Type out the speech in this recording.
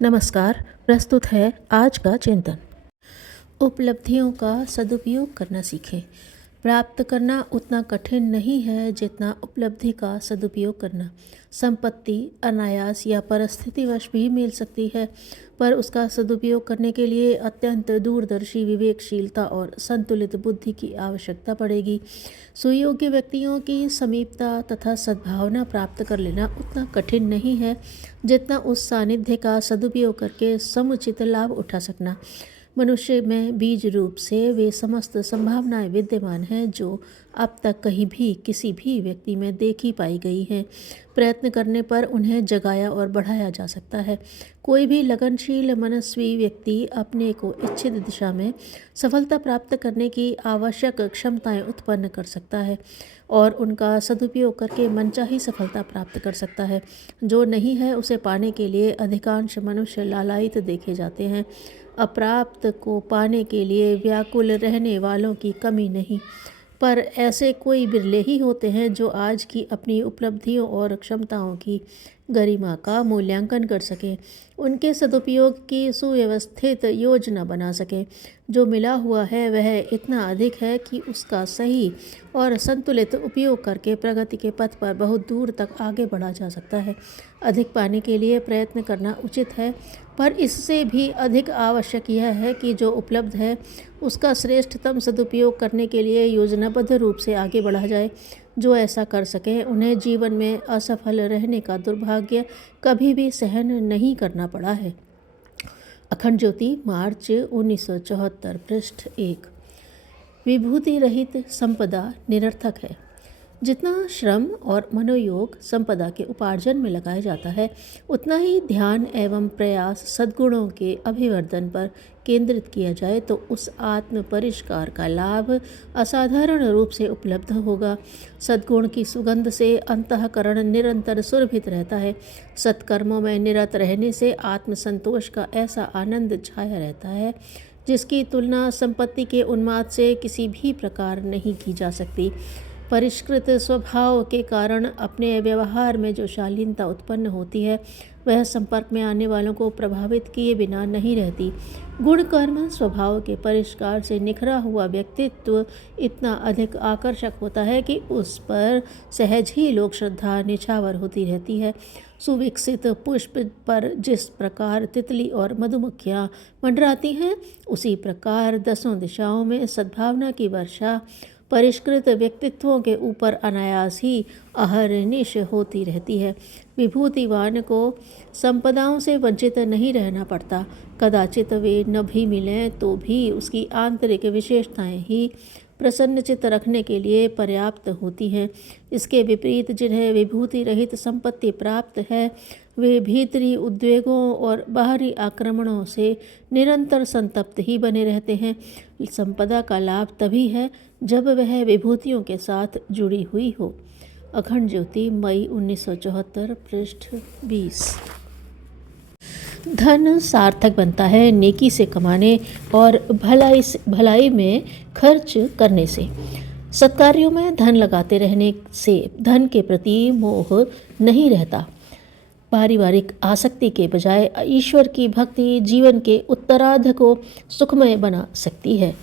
नमस्कार। प्रस्तुत है आज का चिंतन। उपलब्धियों का सदुपयोग करना सीखें। प्राप्त करना उतना कठिन नहीं है जितना उपलब्धि का सदुपयोग करना। संपत्ति अनायास या परिस्थितिवश भी मिल सकती है, पर उसका सदुपयोग करने के लिए अत्यंत दूरदर्शी विवेकशीलता और संतुलित बुद्धि की आवश्यकता पड़ेगी। सुयोग्य व्यक्तियों की समीपता तथा सद्भावना प्राप्त कर लेना उतना कठिन नहीं है जितना उस सानिध्य का सदुपयोग करके समुचित लाभ उठा सकना। मनुष्य में बीज रूप से वे समस्त संभावनाएं विद्यमान हैं जो अब तक कहीं भी किसी भी व्यक्ति में देखी पाई गई हैं। प्रयत्न करने पर उन्हें जगाया और बढ़ाया जा सकता है। कोई भी लगनशील मनस्वी व्यक्ति अपने को इच्छित दिशा में सफलता प्राप्त करने की आवश्यक क्षमताएं उत्पन्न कर सकता है और उनका सदुपयोग करके मनचाही सफलता प्राप्त कर सकता है। जो नहीं है उसे पाने के लिए अधिकांश मनुष्य लालायित देखे जाते हैं। अप्राप्त को पाने के लिए व्याकुल रहने वालों की कमी नहीं, पर ऐसे कोई बिरले ही होते हैं जो आज की अपनी उपलब्धियों और क्षमताओं की गरिमा का मूल्यांकन कर सकें, उनके सदुपयोग की सुव्यवस्थित योजना बना सकें। जो मिला हुआ है वह इतना अधिक है कि उसका सही और संतुलित उपयोग करके प्रगति के पथ पर बहुत दूर तक आगे बढ़ा जा सकता है। अधिक पाने के लिए प्रयत्न करना उचित है, पर इससे भी अधिक आवश्यक यह है कि जो उपलब्ध है उसका श्रेष्ठतम सदुपयोग करने के लिए योजनाबद्ध रूप से आगे बढ़ा जाए। जो ऐसा कर सके उन्हें जीवन में असफल रहने का दुर्भाग्य कभी भी सहन नहीं करना पड़ा है। अखंड ज्योति, मार्च 1974, पृष्ठ 1। विभूति रहित संपदा निरर्थक है। जितना श्रम और मनोयोग संपदा के उपार्जन में लगाया जाता है, उतना ही ध्यान एवं प्रयास सद्गुणों के अभिवर्धन पर केंद्रित किया जाए तो उस आत्म परिष्कार का लाभ असाधारण रूप से उपलब्ध होगा। सद्गुण की सुगंध से अंतःकरण निरंतर सुरभित रहता है। सत्कर्मों में निरत रहने से आत्मसंतोष का ऐसा आनंद छाया रहता है जिसकी तुलना संपत्ति के उन्माद से किसी भी प्रकार नहीं की जा सकती। परिष्कृत स्वभाव के कारण अपने व्यवहार में जो शालीनता उत्पन्न होती है वह संपर्क में आने वालों को प्रभावित किए बिना नहीं रहती। गुण कर्म स्वभाव के परिष्कार से निखरा हुआ व्यक्तित्व इतना अधिक आकर्षक होता है कि उस पर सहज ही लोक श्रद्धा निछावर होती रहती है। सुविकसित पुष्प पर जिस प्रकार तितली और मधुमक्खियाँ मंडराती हैं, उसी प्रकार दसों दिशाओं में सद्भावना की वर्षा परिष्कृत व्यक्तित्वों के ऊपर अनायास ही अहर्निश होती रहती है। विभूतिवान को संपदाओं से वंचित नहीं रहना पड़ता। कदाचित वे न भी मिलें तो भी उसकी आंतरिक विशेषताएं ही प्रसन्नचित्त रखने के लिए पर्याप्त होती हैं। इसके विपरीत जिन्हें विभूति रहित संपत्ति प्राप्त है वे भीतरी उद्वेगों और बाहरी आक्रमणों से निरंतर संतप्त ही बने रहते हैं। संपदा का लाभ तभी है जब वह विभूतियों के साथ जुड़ी हुई हो। अखंड ज्योति, मई 1974, पृष्ठ 20। धन सार्थक बनता है नेकी से कमाने और भलाई में खर्च करने से। सत्कार्यों में धन लगाते रहने से धन के प्रति मोह नहीं रहता। पारिवारिक आसक्ति के बजाय ईश्वर की भक्ति जीवन के उत्तरार्ध को सुखमय बना सकती है।